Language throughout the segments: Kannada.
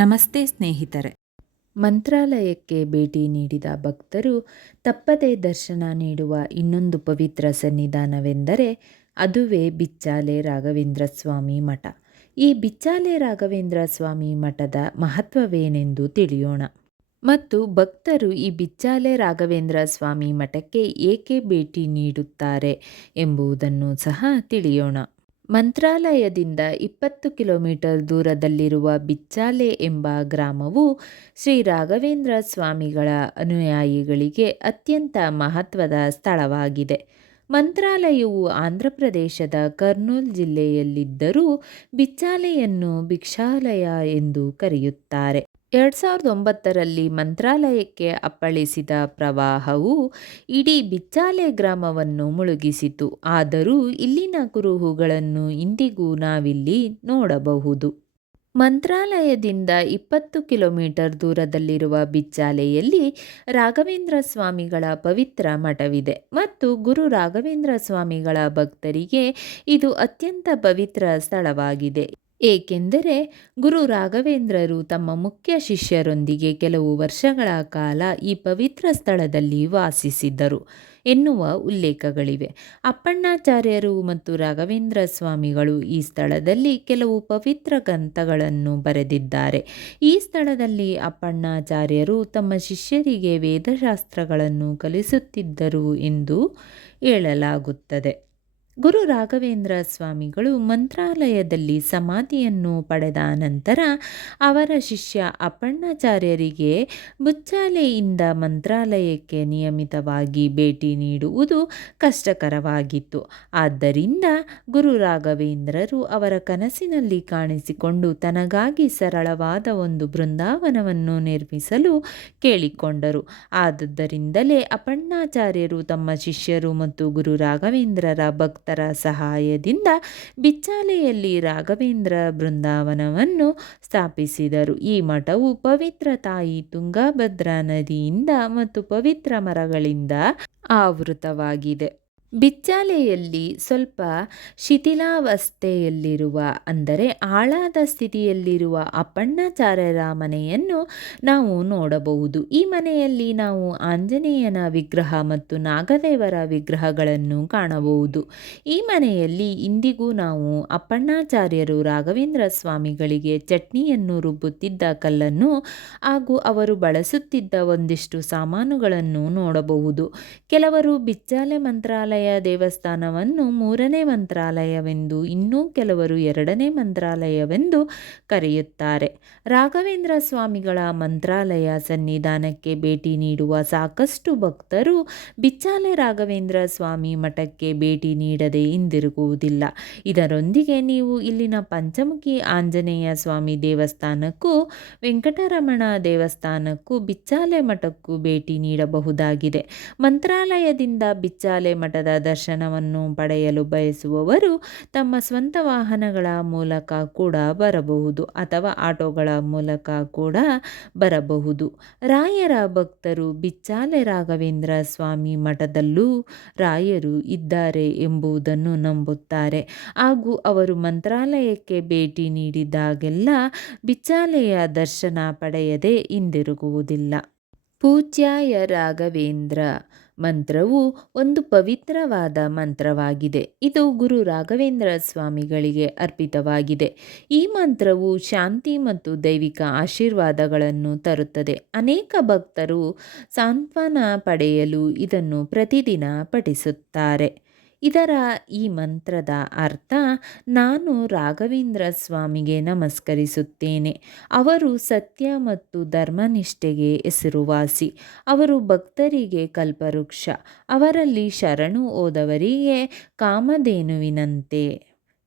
ನಮಸ್ತೆ ಸ್ನೇಹಿತರೆ. ಮಂತ್ರಾಲಯಕ್ಕೆ ಭೇಟಿ ನೀಡಿದ ಭಕ್ತರು ತಪ್ಪದೇ ದರ್ಶನ ನೀಡುವ ಇನ್ನೊಂದು ಪವಿತ್ರ ಸನ್ನಿಧಾನವೆಂದರೆ ಅದುವೇ ಬಿಚ್ಚಾಲೆ ರಾಘವೇಂದ್ರ ಸ್ವಾಮಿ ಮಠ. ಈ ಬಿಚ್ಚಾಲೆ ರಾಘವೇಂದ್ರ ಸ್ವಾಮಿ ಮಠದ ಮಹತ್ವವೇನೆಂದು ತಿಳಿಯೋಣ ಮತ್ತು ಭಕ್ತರು ಈ ಬಿಚ್ಚಾಲೆ ರಾಘವೇಂದ್ರ ಸ್ವಾಮಿ ಮಠಕ್ಕೆ ಏಕೆ ಭೇಟಿ ನೀಡುತ್ತಾರೆ ಎಂಬುದನ್ನು ಸಹ ತಿಳಿಯೋಣ. ಮಂತ್ರಾಲಯದಿಂದ 20 ಕಿಲೋಮೀಟರ್ ದೂರದಲ್ಲಿರುವ ಬಿಚ್ಚಾಲೆ ಎಂಬ ಗ್ರಾಮವು ಶ್ರೀ ರಾಘವೇಂದ್ರ ಸ್ವಾಮಿಗಳ ಅನುಯಾಯಿಗಳಿಗೆ ಅತ್ಯಂತ ಮಹತ್ವದ ಸ್ಥಳವಾಗಿದೆ. ಮಂತ್ರಾಲಯವು ಆಂಧ್ರಪ್ರದೇಶದ ಕರ್ನೂಲ್ ಜಿಲ್ಲೆಯಲ್ಲಿದ್ದರೂ ಬಿಚ್ಚಾಲೆಯನ್ನು ಭಿಕ್ಷಾಲಯ ಎಂದು ಕರೆಯುತ್ತಾರೆ. 2009ರಲ್ಲಿ ಮಂತ್ರಾಲಯಕ್ಕೆ ಅಪ್ಪಳಿಸಿದ ಪ್ರವಾಹವು ಇಡೀ ಬಿಚ್ಚಾಲೆ ಗ್ರಾಮವನ್ನು ಮುಳುಗಿಸಿತು. ಆದರೂ ಇಲ್ಲಿನ ಕುರುಹುಗಳನ್ನು ಇಂದಿಗೂ ನಾವಿಲ್ಲಿ ನೋಡಬಹುದು. ಮಂತ್ರಾಲಯದಿಂದ 20 ಕಿಲೋಮೀಟರ್ ದೂರದಲ್ಲಿರುವ ಬಿಚ್ಚಾಲೆಯಲ್ಲಿ ರಾಘವೇಂದ್ರ ಸ್ವಾಮಿಗಳ ಪವಿತ್ರ ಮಠವಿದೆ ಮತ್ತು ಗುರು ರಾಘವೇಂದ್ರ ಸ್ವಾಮಿಗಳ ಭಕ್ತರಿಗೆ ಇದು ಅತ್ಯಂತ ಪವಿತ್ರ ಸ್ಥಳವಾಗಿದೆ. ಏಕೆಂದರೆ ಗುರು ರಾಘವೇಂದ್ರರು ತಮ್ಮ ಮುಖ್ಯ ಶಿಷ್ಯರೊಂದಿಗೆ ಕೆಲವು ವರ್ಷಗಳ ಕಾಲ ಈ ಪವಿತ್ರ ಸ್ಥಳದಲ್ಲಿ ವಾಸಿಸಿದ್ದರು ಎನ್ನುವ ಉಲ್ಲೇಖಗಳಿವೆ. ಅಪ್ಪಣ್ಣಾಚಾರ್ಯರು ಮತ್ತು ರಾಘವೇಂದ್ರ ಸ್ವಾಮಿಗಳು ಈ ಸ್ಥಳದಲ್ಲಿ ಕೆಲವು ಪವಿತ್ರ ಗ್ರಂಥಗಳನ್ನು ಬರೆದಿದ್ದಾರೆ. ಈ ಸ್ಥಳದಲ್ಲಿ ಅಪ್ಪಣ್ಣಾಚಾರ್ಯರು ತಮ್ಮ ಶಿಷ್ಯರಿಗೆ ವೇದಶಾಸ್ತ್ರಗಳನ್ನು ಕಲಿಸುತ್ತಿದ್ದರು ಎಂದು ಹೇಳಲಾಗುತ್ತದೆ. ಗುರು ರಾಘವೇಂದ್ರ ಸ್ವಾಮಿಗಳು ಮಂತ್ರಾಲಯದಲ್ಲಿ ಸಮಾಧಿಯನ್ನು ಪಡೆದ ನಂತರ ಅವರ ಶಿಷ್ಯ ಅಪ್ಪಣ್ಣಾಚಾರ್ಯರಿಗೆ ಬಿಚ್ಚಾಲೆಯಿಂದ ಮಂತ್ರಾಲಯಕ್ಕೆ ನಿಯಮಿತವಾಗಿ ಭೇಟಿ ನೀಡುವುದು ಕಷ್ಟಕರವಾಗಿತ್ತು. ಆದ್ದರಿಂದ ಗುರು ರಾಘವೇಂದ್ರರು ಅವರ ಕನಸಿನಲ್ಲಿ ಕಾಣಿಸಿಕೊಂಡು ತನಗಾಗಿ ಸರಳವಾದ ಒಂದು ಬೃಂದಾವನವನ್ನು ನಿರ್ಮಿಸಲು ಕೇಳಿಕೊಂಡರು. ಆದುದರಿಂದಲೇ ಅಪ್ಪಣ್ಣಾಚಾರ್ಯರು ತಮ್ಮ ಶಿಷ್ಯರು ಮತ್ತು ಗುರು ರಾಘವೇಂದ್ರರ ಭಕ್ತರ ಸಹಾಯದಿಂದ ಬಿಚ್ಚಾಲೆಯಲ್ಲಿ ರಾಘವೇಂದ್ರ ಬೃಂದಾವನವನ್ನು ಸ್ಥಾಪಿಸಿದರು. ಈ ಮಠವು ಪವಿತ್ರ ತಾಯಿ ತುಂಗಭದ್ರಾ ನದಿಯಿಂದ ಮತ್ತು ಪವಿತ್ರ ಮರಗಳಿಂದ ಆವೃತವಾಗಿದೆ. ಬಿಚ್ಚಾಲೆಯಲ್ಲಿ ಸ್ವಲ್ಪ ಶಿಥಿಲಾವಸ್ಥೆಯಲ್ಲಿರುವ ಅಂದರೆ ಹಾಳಾದ ಸ್ಥಿತಿಯಲ್ಲಿರುವ ಅಪ್ಪಣ್ಣಾಚಾರ್ಯರ ಮನೆಯನ್ನು ನಾವು ನೋಡಬಹುದು. ಈ ಮನೆಯಲ್ಲಿ ನಾವು ಆಂಜನೇಯನ ವಿಗ್ರಹ ಮತ್ತು ನಾಗದೇವರ ವಿಗ್ರಹಗಳನ್ನು ಕಾಣಬಹುದು. ಈ ಮನೆಯಲ್ಲಿ ಇಂದಿಗೂ ನಾವು ಅಪ್ಪಣ್ಣಾಚಾರ್ಯರು ರಾಘವೇಂದ್ರ ಸ್ವಾಮಿಗಳಿಗೆ ಚಟ್ನಿಯನ್ನು ರುಬ್ಬುತ್ತಿದ್ದ ಕಲ್ಲನ್ನು ಹಾಗೂ ಅವರು ಬಳಸುತ್ತಿದ್ದ ಒಂದಿಷ್ಟು ಸಾಮಾನುಗಳನ್ನು ನೋಡಬಹುದು. ಕೆಲವರು ಬಿಚ್ಚಾಲೆ ಮಂತ್ರಾಲಯ ದೇವಸ್ಥಾನವನ್ನು 3ನೇ ಮಂತ್ರಾಲಯವೆಂದು, ಇನ್ನೂ ಕೆಲವರು 2ನೇ ಮಂತ್ರಾಲಯವೆಂದು ಕರೆಯುತ್ತಾರೆ. ರಾಘವೇಂದ್ರ ಸ್ವಾಮಿಗಳ ಮಂತ್ರಾಲಯ ಸನ್ನಿಧಾನಕ್ಕೆ ಭೇಟಿ ನೀಡುವ ಸಾಕಷ್ಟು ಭಕ್ತರು ಬಿಚ್ಚಾಲೆ ರಾಘವೇಂದ್ರ ಸ್ವಾಮಿ ಮಠಕ್ಕೆ ಭೇಟಿ ನೀಡದೆ ಹಿಂದಿರುಗುವುದಿಲ್ಲ. ಇದರೊಂದಿಗೆ ನೀವು ಇಲ್ಲಿನ ಪಂಚಮುಖಿ ಆಂಜನೇಯ ಸ್ವಾಮಿ ದೇವಸ್ಥಾನಕ್ಕೂ ವೆಂಕಟರಮಣ ದೇವಸ್ಥಾನಕ್ಕೂ ಬಿಚ್ಚಾಲೆ ಮಠಕ್ಕೂ ಭೇಟಿ ನೀಡಬಹುದಾಗಿದೆ. ಮಂತ್ರಾಲಯದಿಂದ ಬಿಚ್ಚಾಲೆ ಮಠದ ದರ್ಶನವನ್ನು ಪಡೆಯಲು ಬಯಸುವವರು ತಮ್ಮ ಸ್ವಂತ ವಾಹನಗಳ ಮೂಲಕ ಕೂಡ ಬರಬಹುದು ಅಥವಾ ಆಟೋಗಳ ಮೂಲಕ ಕೂಡ ಬರಬಹುದು. ರಾಯರ ಭಕ್ತರು ಬಿಚ್ಚಾಲೆ ರಾಘವೇಂದ್ರ ಸ್ವಾಮಿ ಮಠದಲ್ಲೂ ರಾಯರು ಇದ್ದಾರೆ ಎಂಬುದನ್ನು ನಂಬುತ್ತಾರೆ ಹಾಗೂ ಅವರು ಮಂತ್ರಾಲಯಕ್ಕೆ ಭೇಟಿ ನೀಡಿದಾಗೆಲ್ಲ ಬಿಚ್ಚಾಲೆಯ ದರ್ಶನ ಪಡೆಯದೆ ಹಿಂದಿರುಗುವುದಿಲ್ಲ. ಪೂಜ್ಯಾಯ ರಾಘವೇಂದ್ರ ಮಂತ್ರವು ಒಂದು ಪವಿತ್ರವಾದ ಮಂತ್ರವಾಗಿದೆ. ಇದು ಗುರು ರಾಘವೇಂದ್ರ ಸ್ವಾಮಿಗಳಿಗೆ ಅರ್ಪಿತವಾಗಿದೆ. ಈ ಮಂತ್ರವು ಶಾಂತಿ ಮತ್ತು ದೈವಿಕ ಆಶೀರ್ವಾದಗಳನ್ನು ತರುತ್ತದೆ. ಅನೇಕ ಭಕ್ತರು ಸಾಂತ್ವನ ಪಡೆಯಲು ಇದನ್ನು ಪ್ರತಿದಿನ ಪಠಿಸುತ್ತಾರೆ. ಈ ಮಂತ್ರದ ಅರ್ಥ: ನಾನು ರಾಘವೇಂದ್ರ ಸ್ವಾಮಿಗೆ ನಮಸ್ಕರಿಸುತ್ತೇನೆ. ಅವರು ಸತ್ಯ ಮತ್ತು ಧರ್ಮನಿಷ್ಠೆಗೆ ಹೆಸರುವಾಸಿ. ಅವರು ಭಕ್ತರಿಗೆ ಕಲ್ಪವೃಕ್ಷ. ಅವರಲ್ಲಿ ಶರಣು ಹೋದವರಿಗೆ ಕಾಮಧೇನುವಿನಂತೆ.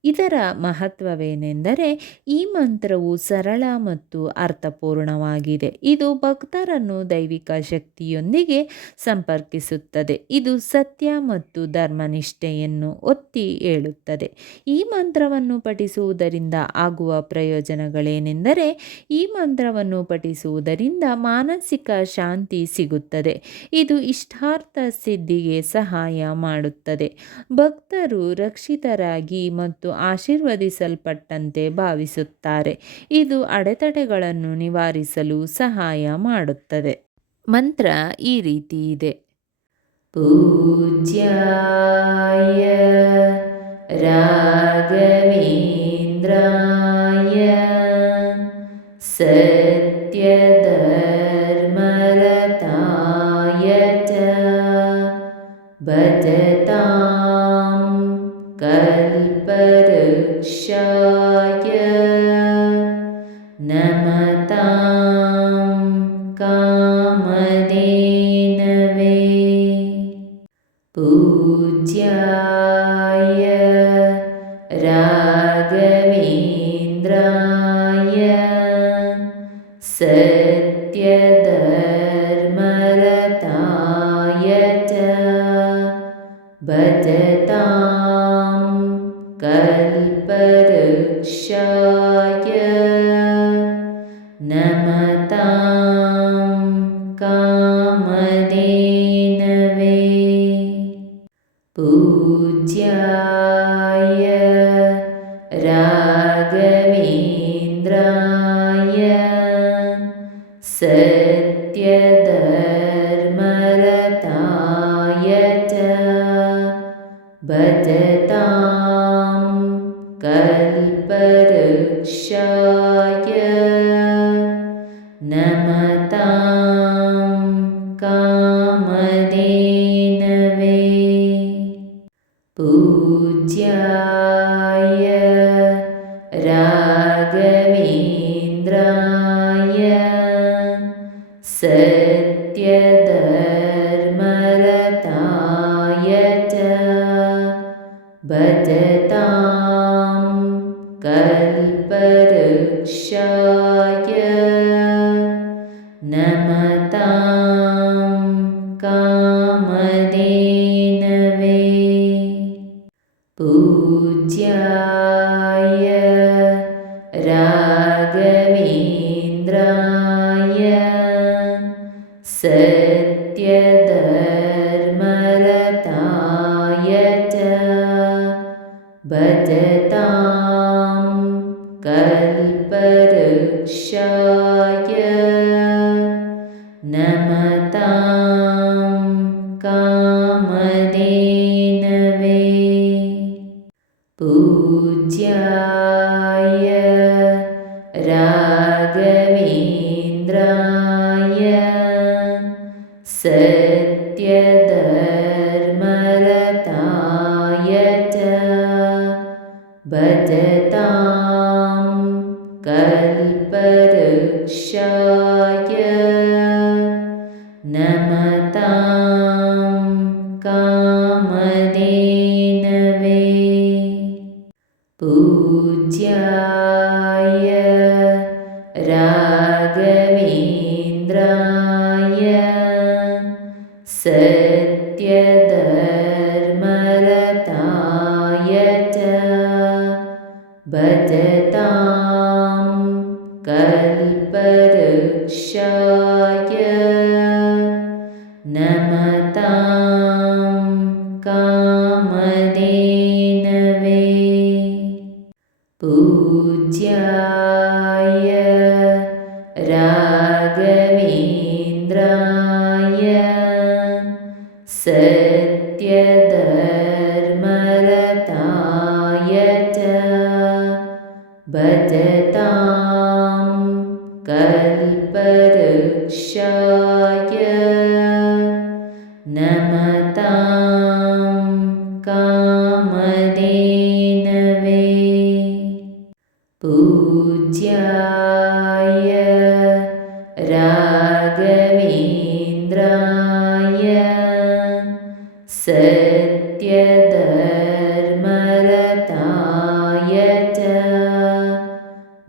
ಇದರ ಮಹತ್ವವೇನೆಂದರೆ ಈ ಮಂತ್ರವು ಸರಳ ಮತ್ತು ಅರ್ಥಪೂರ್ಣವಾಗಿದೆ. ಇದು ಭಕ್ತರನ್ನು ದೈವಿಕ ಶಕ್ತಿಯೊಂದಿಗೆ ಸಂಪರ್ಕಿಸುತ್ತದೆ. ಇದು ಸತ್ಯ ಮತ್ತು ಧರ್ಮನಿಷ್ಠೆಯನ್ನು ಒತ್ತಿ ಹೇಳುತ್ತದೆ. ಈ ಮಂತ್ರವನ್ನು ಪಠಿಸುವುದರಿಂದ ಆಗುವ ಪ್ರಯೋಜನಗಳೇನೆಂದರೆ ಈ ಮಂತ್ರವನ್ನು ಪಠಿಸುವುದರಿಂದ ಮಾನಸಿಕ ಶಾಂತಿ ಸಿಗುತ್ತದೆ. ಇದು ಇಷ್ಟಾರ್ಥ ಸಿದ್ಧಿಗೆ ಸಹಾಯ ಮಾಡುತ್ತದೆ. ಭಕ್ತರು ರಕ್ಷಿತರಾಗಿ ಮತ್ತು ಆಶೀರ್ವದಿಸಲ್ಪಟ್ಟಂತೆ ಭಾವಿಸುತ್ತಾರೆ. ಇದು ಅಡೆತಡೆಗಳನ್ನು ನಿವಾರಿಸಲು ಸಹಾಯ ಮಾಡುತ್ತದೆ. ಮಂತ್ರ ಈ ರೀತಿ ಇದೆ: ಪೂಜ್ಯಾಯ ರಾಘವೇಂದ್ರಾಯ ಸತ್ಯಧರ್ಮರತಾಯ ಚ ಭಜತಾಂ ಕಲ್ಪವೃಕ್ಷಾಯ ನಮತಾಂ ಕಾಮಧೇನವೇ. ಪೂಜ್ಯಾಯ ರಾಘವೇಂದ್ರಾಯ ಸತ್ಯಧರ್ಮರತಾಯ ಚ ಭಜತಾಂ ಕಲ್ಪವೃಕ್ಷಾಯ ನಮತಾಂ ಕಾಮಧೇನವೇ. ಪೂಜ್ಯಾಯ ರಾಘವೇಂದ್ರಾಯ ಸತ್ಯಧರ್ಮರತಾಯ ಚ ಭಜತಾಂ ಕಲ್ಪವೃಕ್ಷಾಯ ನಮತಾಂ ಕಾಮಧೇನವೇ. ಪೂಜ್ಯಾಯ ರಾಘವೇಂದ್ರಾಯ ಸತ್ಯಧರ್ಮರತಾಯ ಚ ಭಜತಾಂ ಕಲ್ಪವೃಕ್ಷಾಯ ನಮತಾಂ ಕಾಮಧೇನವೇ. ಪೂಜ್ಯಾಯ ರಾಘವೇಂದ್ರಾಯ ಸತ್ಯಧರ್ಮರತಾಯ ಚ ಭಜತಾಂ ಕಲ್ಪವೃಕ್ಷಾಯ ನಮತಾಂ ಕಾಮಧೇನವೇ. ಪೂಜ್ಯಾಯ ರಾಘವೇಂದ್ರಾಯ ಸತ್ಯಧರ್ಮರತಾಯ ಚ ಭಜತಾಂ ಕಲ್ಪವೃಕ್ಷಾಯ ನಮತಾಂ ಕಾಮಧೇನವೇ. ಪೂಜ್ಯಾಯ ರಾಘವೇಂದ್ರಾಯ ಸತ್ಯಧರ್ಮರತಾಯ ಚ ಭಜತಾಂ ಕಲ್ಪವೃಕ್ಷಾಯ ನಮತಾಂ ಕಾಮಧೇನವೇ. ಪೂಜ್ಯಾಯ ರಾಘವೇಂದ್ರಾಯ ಸತ್ಯಧರ್ಮರತಾಯ ಚ ಭಜತಾಂ ಕಲ್ಪವೃಕ್ಷಾಯ ನಮತಾಂ ಕಾಮಧೇನವೇ. ಪೂಜ್ಯಾಯ ರಾಘವೇಂದ್ರಾಯ ಸತ್ಯಧರ್ಮರತಾಯ ಚ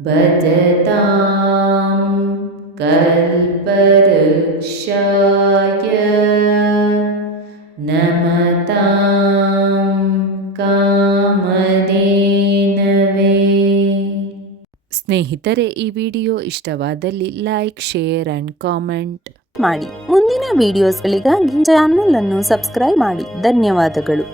ಭಜತಾಂ ಕಲ್ಪವೃಕ್ಷಾಯ ನಮತಾಂ ಕಾಮಧೇನವೇ. ಸ್ನೇಹಿತರೆ, ಈ ವಿಡಿಯೋ ಇಷ್ಟವಾದಲ್ಲಿ ಲೈಕ್, ಶೇರ್ ಆ್ಯಂಡ್ ಕಾಮೆಂಟ್ ಮಾಡಿ. ಮುಂದಿನ ವಿಡಿಯೋಸ್ಗಳಿಗಾಗಿ ಚಾನಲ್ ಅನ್ನು ಸಬ್ಸ್ಕ್ರೈಬ್ ಮಾಡಿ. ಧನ್ಯವಾದಗಳು.